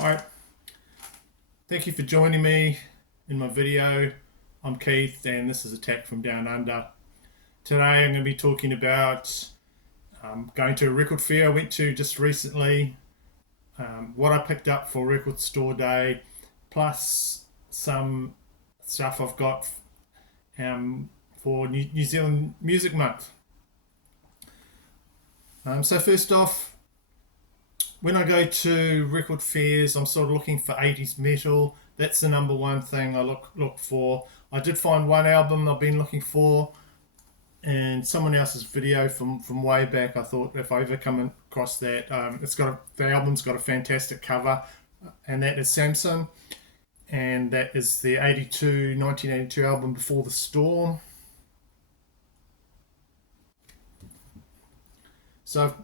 Alright, thank you for joining me in my video. I'm Keith and this is Attack from Down Under. Today I'm going to be talking about going to a record fair I went to just recently, what I picked up for Record Store Day, plus some stuff I've got for New Zealand Music Month. So first off, when I go to record fairs, I'm sort of looking for 80s metal. That's the number one thing I look for. I did find one album I've been looking for, and someone else's video from way back. I thought if I ever come across that, the album's got a fantastic cover, and that is Samson, and that is the 1982 album Before the Storm. So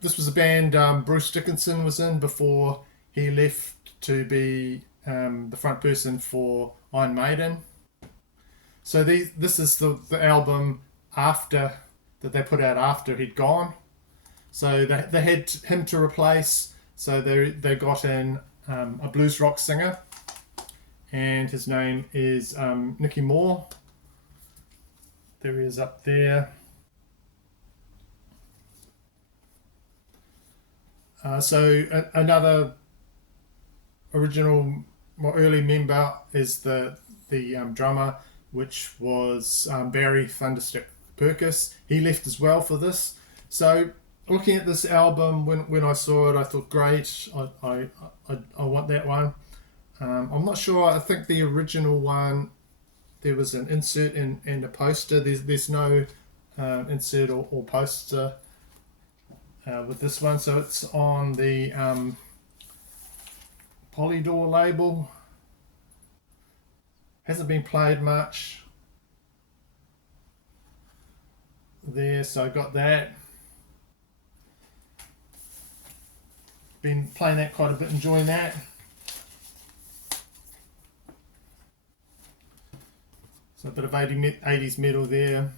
this was a band Bruce Dickinson was in before he left to be the front person for Iron Maiden. So this is the album after that they put out after he'd gone. So they had him to replace. So they got in a blues rock singer, and his name is Nicky Moore. There he is up there. Another original, early member is the drummer, which was Barry Thunderstick Purkis. He left as well for this. So looking at this album, when I saw it, I thought, great, I want that one. I'm not sure. I think the original one, there was an insert and a poster. There's no insert or poster with this one, so it's on the Polydor label. Hasn't been played much there, so I got that. Been playing that quite a bit, enjoying that. So a bit of 80s metal there.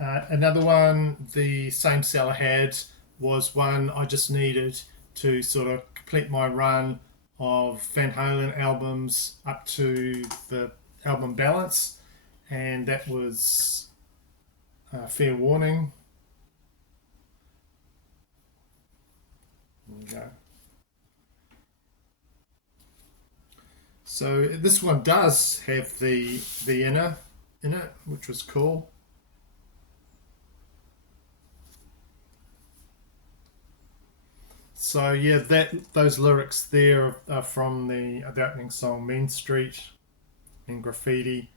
Another one the same seller had was one I just needed to sort of complete my run of Van Halen albums up to the album Balance, and that was Fair Warning. There we go. So this one does have the inner in it, which was cool. So yeah, those lyrics there are from the opening song Main Street and Graffiti.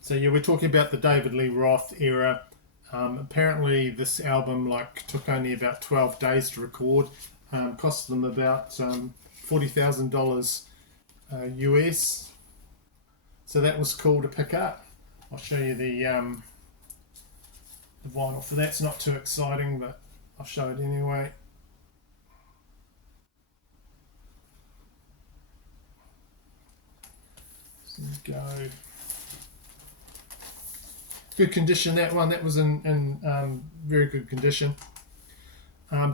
So yeah, we're talking about the David Lee Roth era. Apparently this album took only about 12 days to record. Cost them about $40,000 US. So that was cool to pick up. I'll show you the vinyl for that's not too exciting, but I'll show it anyway. Go. Good condition, that one. That was in very good condition.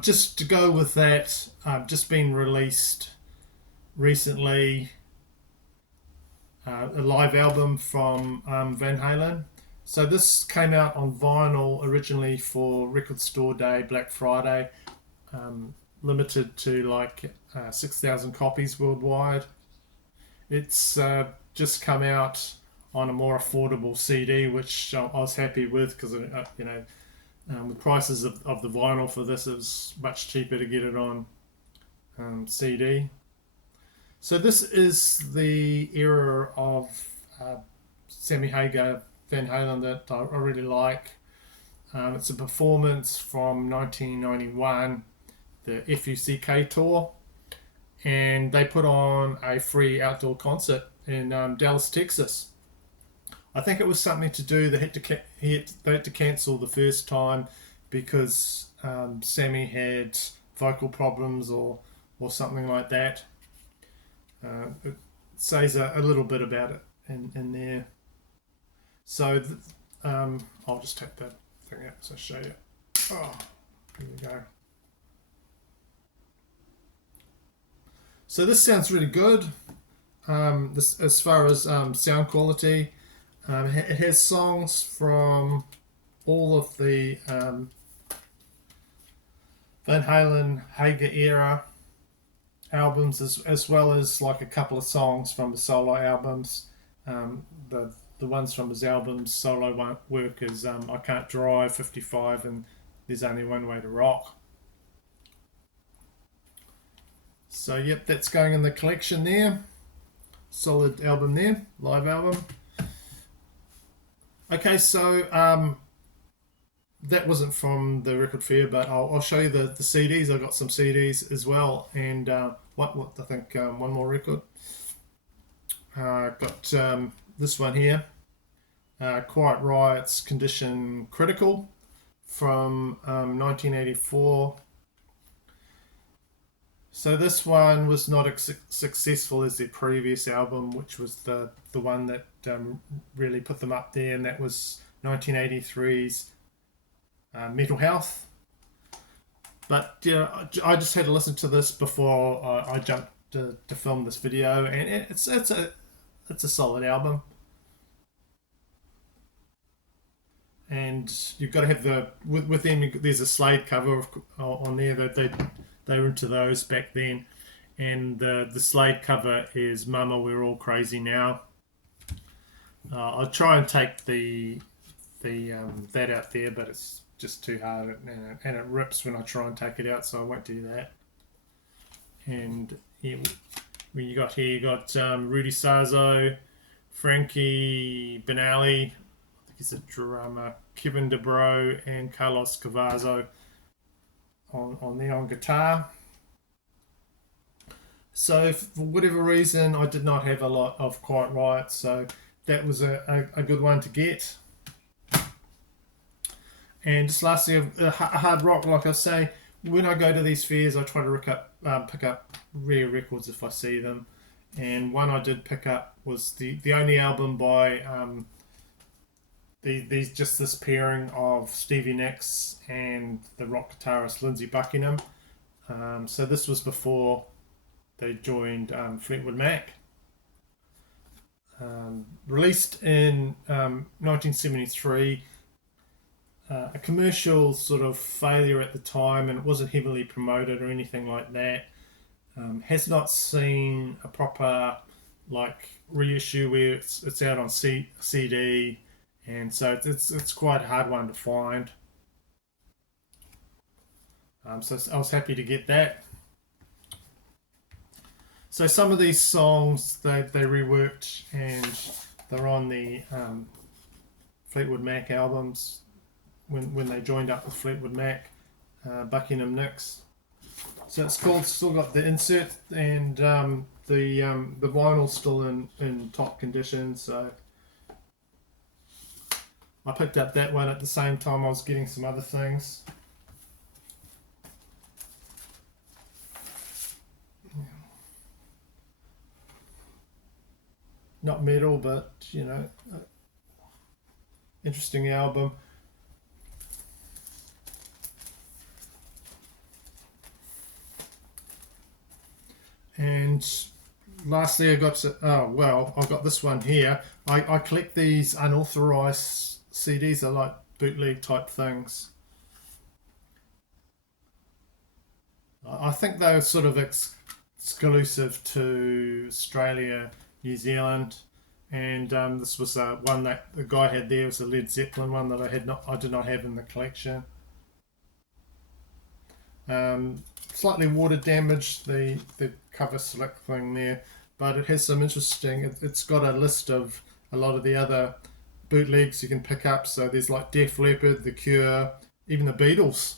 Just to go with that, just been released recently a live album from Van Halen. So this came out on vinyl originally for Record Store Day, Black Friday, limited to 6,000 copies worldwide. It's just come out on a more affordable CD, which I was happy with because the prices of the vinyl for this is much cheaper to get it on CD. So this is the era of Sammy Hagar, Van Halen that I really like. It's a performance from 1991, the FUCK tour, and they put on a free outdoor concert in Dallas, Texas. I think it was something to do, they had to cancel the first time because Sammy had vocal problems or something like that. It says a little bit about it in there. So I'll just take that thing out so I'll show you. Oh, here we go. So this sounds really good. This, as far as sound quality, it has songs from all of the Van Halen, Hager era albums, as well as like a couple of songs from the solo albums. The ones from his albums solo work is I Can't Drive, 55, and There's Only One Way to Rock. So yep, that's going in the collection there. Solid album there, live album. Okay, so that wasn't from the record fair, but I'll show you the CDs. I got some CDs as well, and what I think one more record. Got this one here, Quiet Riot's Condition Critical from 1984. So this one was not as successful as their previous album, which was the one that really put them up there, and that was 1983's Mental Health. But yeah, I just had to listen to this before I jumped to film this video, and it's a solid album. And you've got to have with them. There's a Slade cover on there that they were into those back then, and the Slade cover is "Mama, We're All Crazy Now." I'll try and take the that out there, but it's just too hard, and it rips when I try and take it out, so I won't do that. And yeah, when you got Rudy Sarzo, Frankie Benali, he's a drummer, Kevin DeBro, and Carlos Cavazo on guitar. So for whatever reason, I did not have a lot of Quiet Riot, so that was a good one to get. And just lastly, hard rock, like I say, when I go to these fairs, I try to pick up rare records if I see them. And one I did pick up was the only album by this pairing of Stevie Nicks and the rock guitarist Lindsey Buckingham. So this was before they joined Fleetwood Mac. Released in 1973. A commercial sort of failure at the time, and it wasn't heavily promoted or anything like that. Has not seen a proper like reissue where it's out on CD, and so it's quite a hard one to find. So I was happy to get that. So some of these songs they reworked, and they're on the Fleetwood Mac albums when they joined up with Fleetwood Mac, Buckingham Nicks. So it's still got the insert, and the vinyl's still in top condition. So I picked up that one at the same time I was getting some other things. Not metal, but interesting album. And lastly, I've got this one here. I collect these unauthorized CDs. They're like bootleg type things. I think they're sort of exclusive to Australia, New Zealand, and this was one that the guy had there. It was a Led Zeppelin one that I did not have in the collection. Slightly water damaged, the cover slick thing there, but it has some interesting. It's got a list of a lot of the other bootlegs you can pick up. So there's like Def Leppard, The Cure, even the Beatles.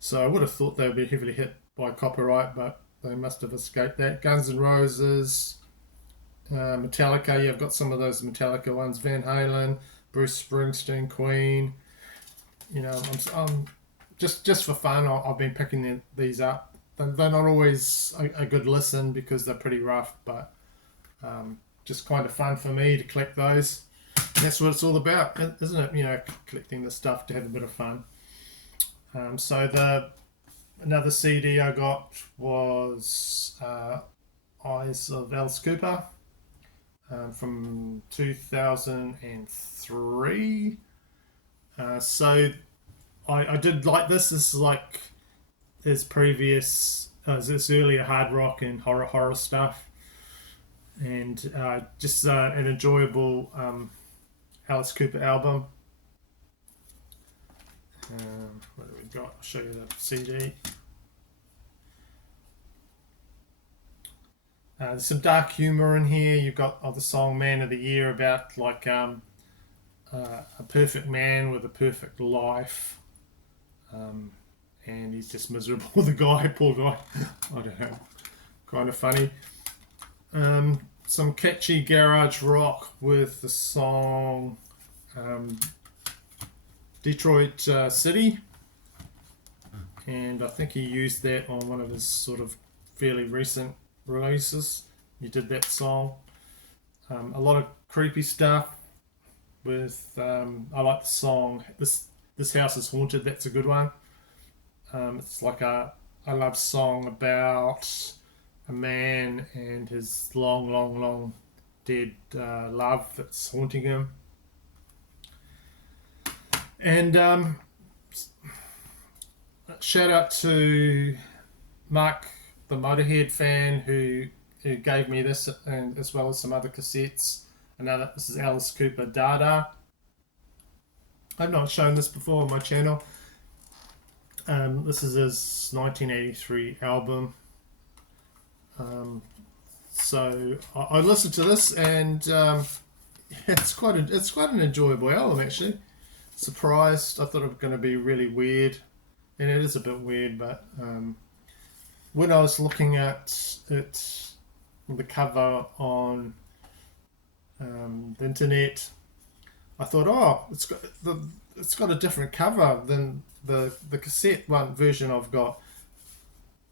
So I would have thought they would be heavily hit by copyright, but they must have escaped that. Guns N' Roses, Metallica. Yeah, I've got some of those Metallica ones. Van Halen, Bruce Springsteen, Queen. I'm just for fun. I've been picking these up. They're not always a good listen because they're pretty rough, but just kind of fun for me to collect those. And that's what it's all about, isn't it? Collecting the stuff to have a bit of fun. So another CD I got was Eyes of Alice Cooper from 2003. So I did like this. This is like his previous, his earlier hard rock and horror stuff, and just an enjoyable Alice Cooper album. What do we got? I'll show you the CD. There's some dark humor in here. You've got the song "Man of the Year" about like a perfect man with a perfect life, and he's just miserable. The guy, poor guy. I don't know. Kind of funny. Some catchy garage rock with the song Detroit City, and I think he used that on one of his sort of fairly recent releases. He did that song. A lot of creepy stuff with I like the song This House is Haunted. That's a good one. It's like a love song about a man and his long dead love that's haunting him. And shout out to Mark, the Motorhead fan, who gave me this, and as well as some other cassettes. This is Alice Cooper Dada. I've not shown this before on my channel. This is his 1983 album. So I listened to this, and it's quite an enjoyable album actually. Surprised. I thought it was going to be really weird, and it is a bit weird. But when I was looking at it, the cover on the internet, I thought, oh, it's got a different cover than the cassette one version I've got,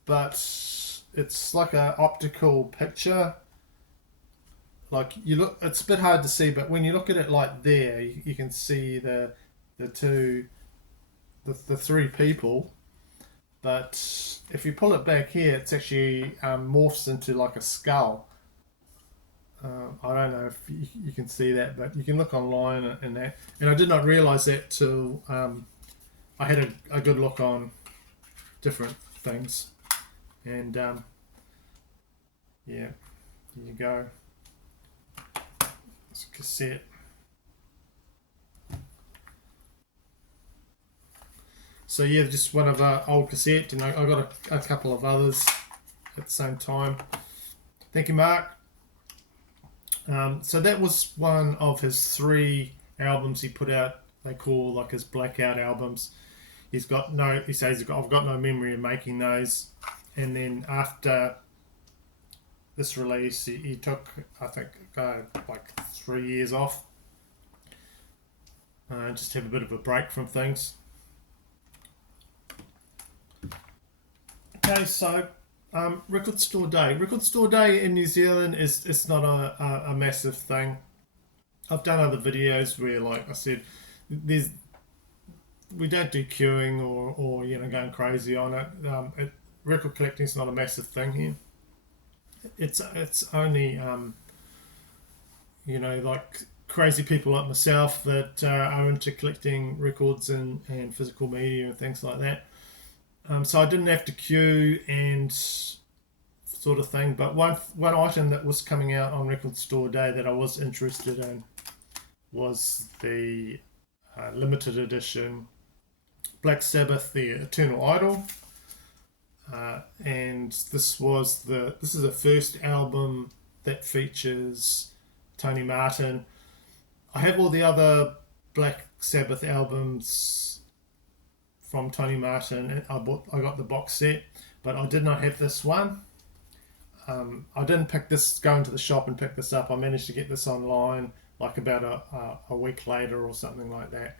but it's like an optical picture. Like you look, it's a bit hard to see, but when you look at it like there, you can see the three people. But if you pull it back here, it's actually morphs into like a skull. I don't know if you can see that, but you can look online and that. And I did not realise that till I had a good look on different things. And yeah, here you go. It's a cassette. So yeah, just one of our old cassette, and I got a couple of others at the same time. Thank you, Mark. So that was one of his 3 albums he put out. They call like his blackout albums. He says I've got no memory of making those. And then after this release, he took, I think, like 3 years off. Just have a bit of a break from things. Okay, so Record Store Day. Record Store Day in New Zealand is not a massive thing. I've done other videos where, like I said, we don't do queuing or going crazy on it. Record collecting is not a massive thing here. It's only like crazy people like myself that are into collecting records and physical media and things like that. So I didn't have to queue and sort of thing. But one item that was coming out on Record Store Day that I was interested in was the limited edition Black Sabbath, The Eternal Idol. And this is the first album that features Tony Martin. I have all the other Black Sabbath albums from Tony Martin, and I got the box set, but I did not have this one. I didn't go into the shop and pick this up. I managed to get this online like about a week later or something like that.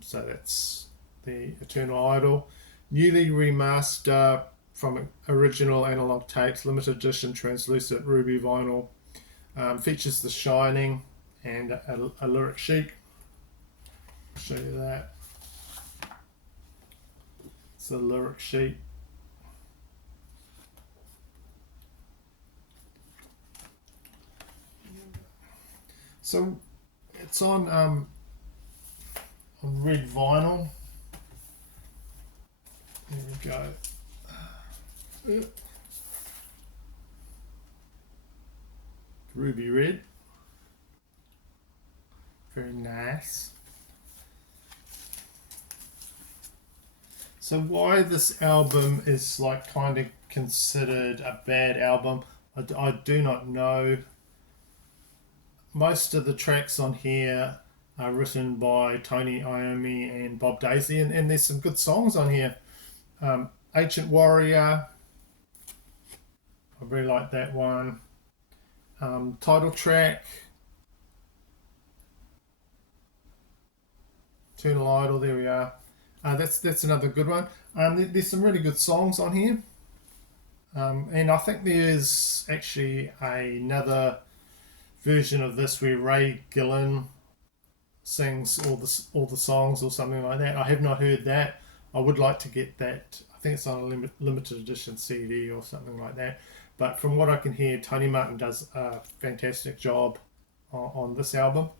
So that's the Eternal Idol, newly remastered from original analog tapes, limited edition translucent ruby vinyl. Features The Shining and a lyric sheet. I'll show you that. It's the lyric sheet. So it's on red vinyl. There we go. Ruby red. Very nice. So why this album is like kind of considered a bad album, I do not know. Most of the tracks on here are written by Tony Iommi and Bob Daisy, and there's some good songs on here. Ancient Warrior, I really like that one. Title track, Eternal Idol, there we are. That's another good one. There's some really good songs on here. And I think there's actually another version of this where Ray Gillen sings all the songs or something like that. I have not heard that. I would like to get that. I think it's on a limited edition CD or something like that. But from what I can hear, Tony Martin does a fantastic job on this album.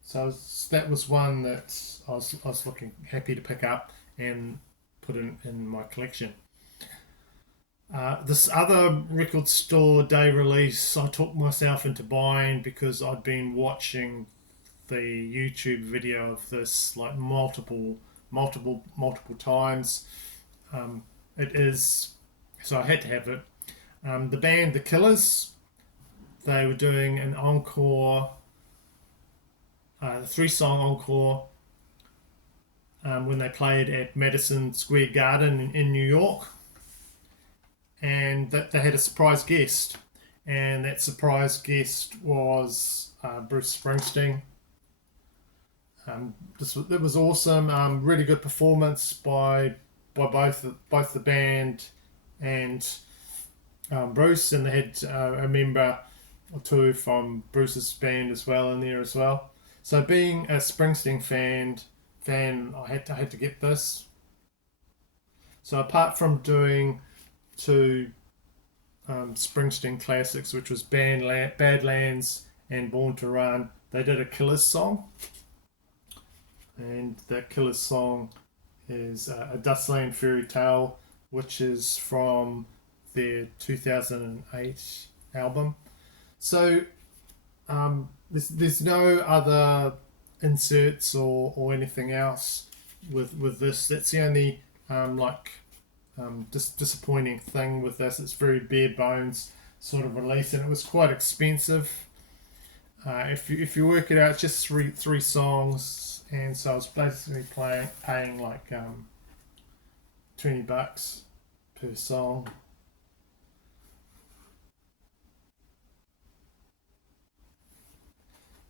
So that was one that I was looking happy to pick up and put in my collection. This other record store day release, I talked myself into buying because I'd been watching the YouTube video of this like multiple times. It is so I had to have it. The band The Killers, they were doing an encore, a 3-song encore when they played at Madison Square Garden in New York, and that they had a surprise guest, and that surprise guest was Bruce Springsteen. It was awesome. Really good performance by both the band and Bruce, and they had a member or two from Bruce's band as well in there as well. So being a Springsteen fan, I had to get this. So apart from doing two Springsteen classics, which was Badlands and Born to Run, they did a Killers song, and that Killers song is a Dustland Fairy Tale, which is from their 2008 album. So there's no other inserts or anything else with this. That's the only disappointing thing with this. It's very bare bones sort of release, and it was quite expensive. If you work it out, it's just three songs, and so I was basically paying like $20 per song.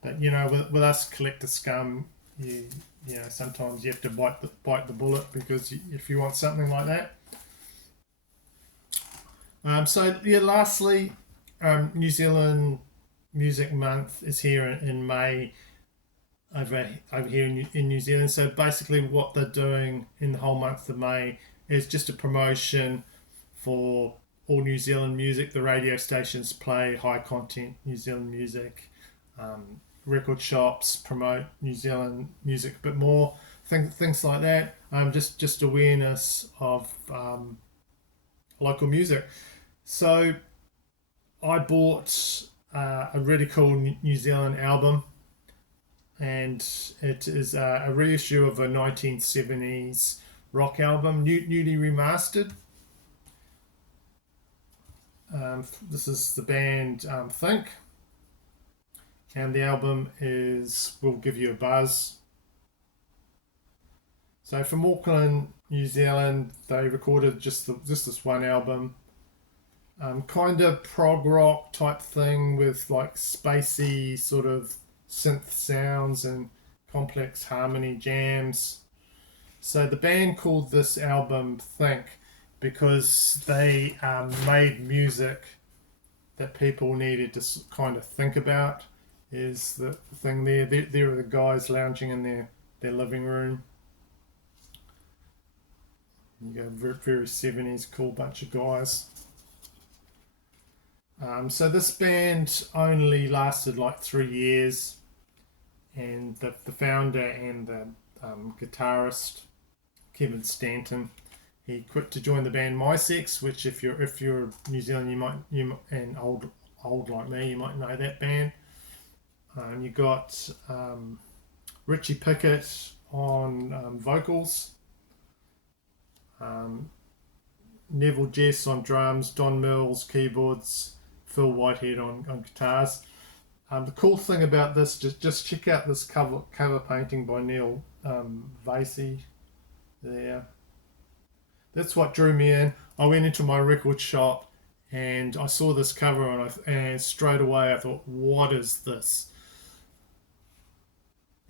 But you know, with us collector scum, you know sometimes you have to bite the bullet because if you want something like that. So yeah, lastly, New Zealand Music Month is here in May over here in New Zealand. So basically, what they're doing in the whole month of May is just a promotion for all New Zealand music. The radio stations play high content New Zealand music. Record shops promote New Zealand music a bit more. Things like that. Just awareness of local music. So I bought a really cool New Zealand album, and it is a reissue of a 1970s rock album, newly remastered. This is the band Think, and the album is Will Give You a Buzz. So from Auckland, New Zealand, they recorded just this one album. Kind of prog rock type thing with like spacey sort of synth sounds and complex harmony jams. So the band called this album Think because they made music that people needed to kind of think about. Is the thing there? There are the guys lounging in their living room. You got a very 70s cool bunch of guys. So this band only lasted like 3 years, and the founder and the guitarist Kevin Stanton, he quit to join the band My Sex, which if you're New Zealand, and old like me, you might know that band. You got Richie Pickett on vocals, um, Neville Jess on drums, Don Mills keyboards, Phil Whitehead on guitars. The cool thing about this, just check out this cover painting by Neil Vasey there. That's what drew me in. I went into my record shop and I saw this cover, and straight away I thought, what is this?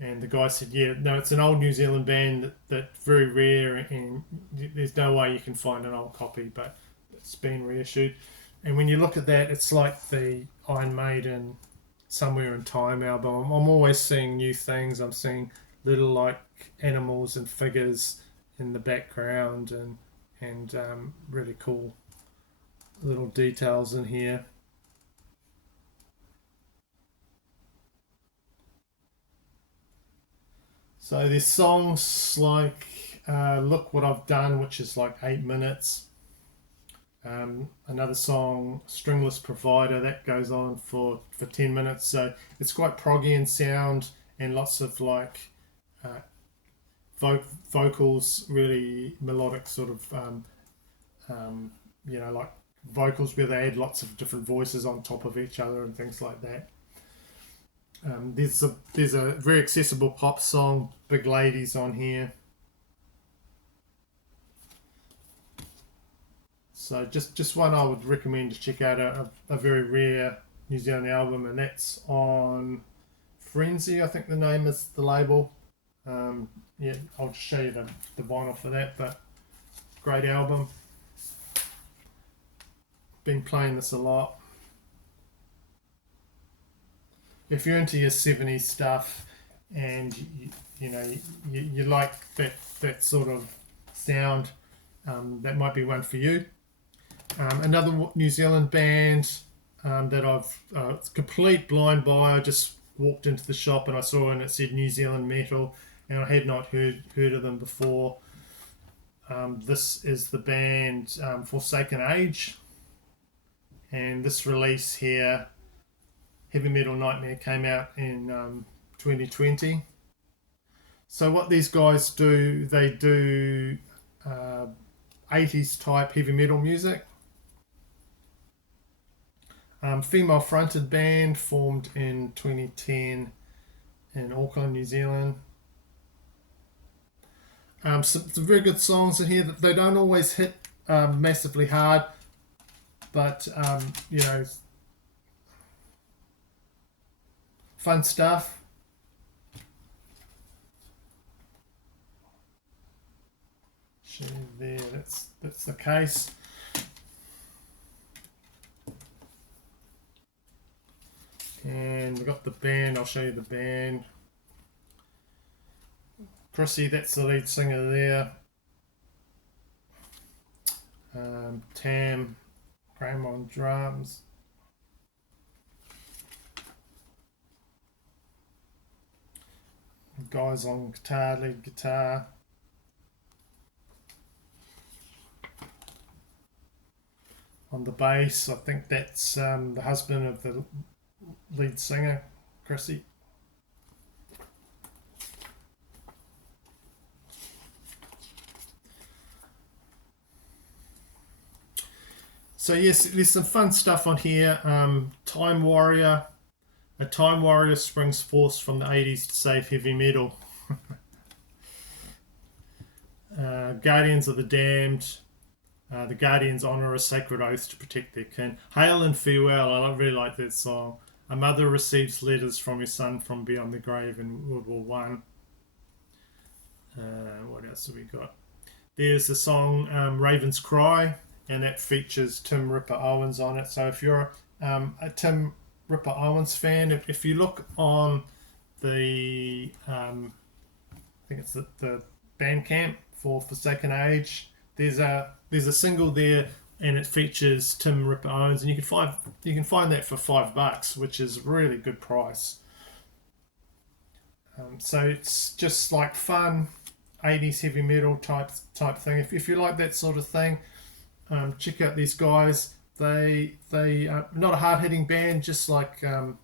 And the guy said, yeah, no, it's an old New Zealand band that's very rare, and there's no way you can find an old copy, but it's been reissued. And when you look at that, it's like the Iron Maiden Somewhere in Time album. I'm always seeing new things. I'm seeing little like animals and figures in the background, and really cool little details in here. So there's songs like Look What I've Done, which is like 8 minutes. Another song, Stringless Provider, that goes on for 10 minutes. So it's quite proggy in sound, and lots of like uh, vocals, really melodic sort of, um, like vocals where they add lots of different voices on top of each other and things like that. There's a very accessible pop song, Big Ladies, on here. So just one I would recommend to check out, a very rare New Zealand album, and that's on Frenzy, I think the name is the label. Yeah, I'll just show you the vinyl for that, but great album. Been playing this a lot. If you're into your 70s stuff, and you like that sort of sound, that might be one for you. Another New Zealand band that it's complete blind buy. I just walked into the shop and I saw, and it said New Zealand Metal, and I had not heard of them before. This is the band Forsaken Age, and this release here, Heavy Metal Nightmare, came out in 2020. So what these guys do, they do 80s type heavy metal music. Female fronted band, formed in 2010 in Auckland, New Zealand. Some very good songs in here. That they don't always hit massively hard, but fun stuff. Show you there, that's the case. And we've got the band. I'll show you the band. Chrissy, that's the lead singer there. Tam Graham on drums. Guys on guitar, lead guitar. On the bass, I think that's the husband of the lead singer, Chrissy. So yes, there's some fun stuff on here. Time Warrior. A Time Warrior springs forth from the 80s to save heavy metal. Guardians of the Damned. The Guardians honour a sacred oath to protect their kin. Hail and Farewell. I really like that song. A mother receives letters from her son from beyond the grave in World War One. What else have we got? There's the song Raven's Cry, and that features Tim Ripper Owens on it. So if you're a Tim Ripper Owens fan, if you look on the, I think it's the Bandcamp for Forsaken Age, there's a single there and it features Tim Ripper Owens, and you can find that for $5, which is a really good price. So it's just like fun 80s heavy metal type thing. If you like that sort of thing, check out these guys. They are not a hard hitting band, just like the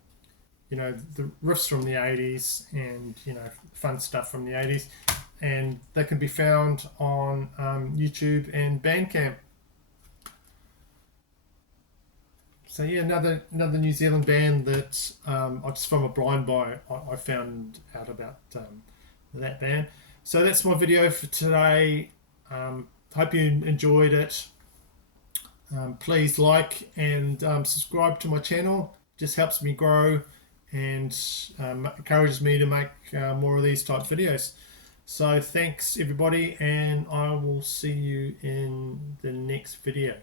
riffs from the 80s and fun stuff from the 80s, and they can be found on YouTube and Bandcamp. So yeah, another New Zealand band that just from a blind buy I found out about that band. So that's my video for today. Hope you enjoyed it. Please like and subscribe to my channel. Just helps me grow and encourages me to make more of these type videos. So thanks everybody, and I will see you in the next video.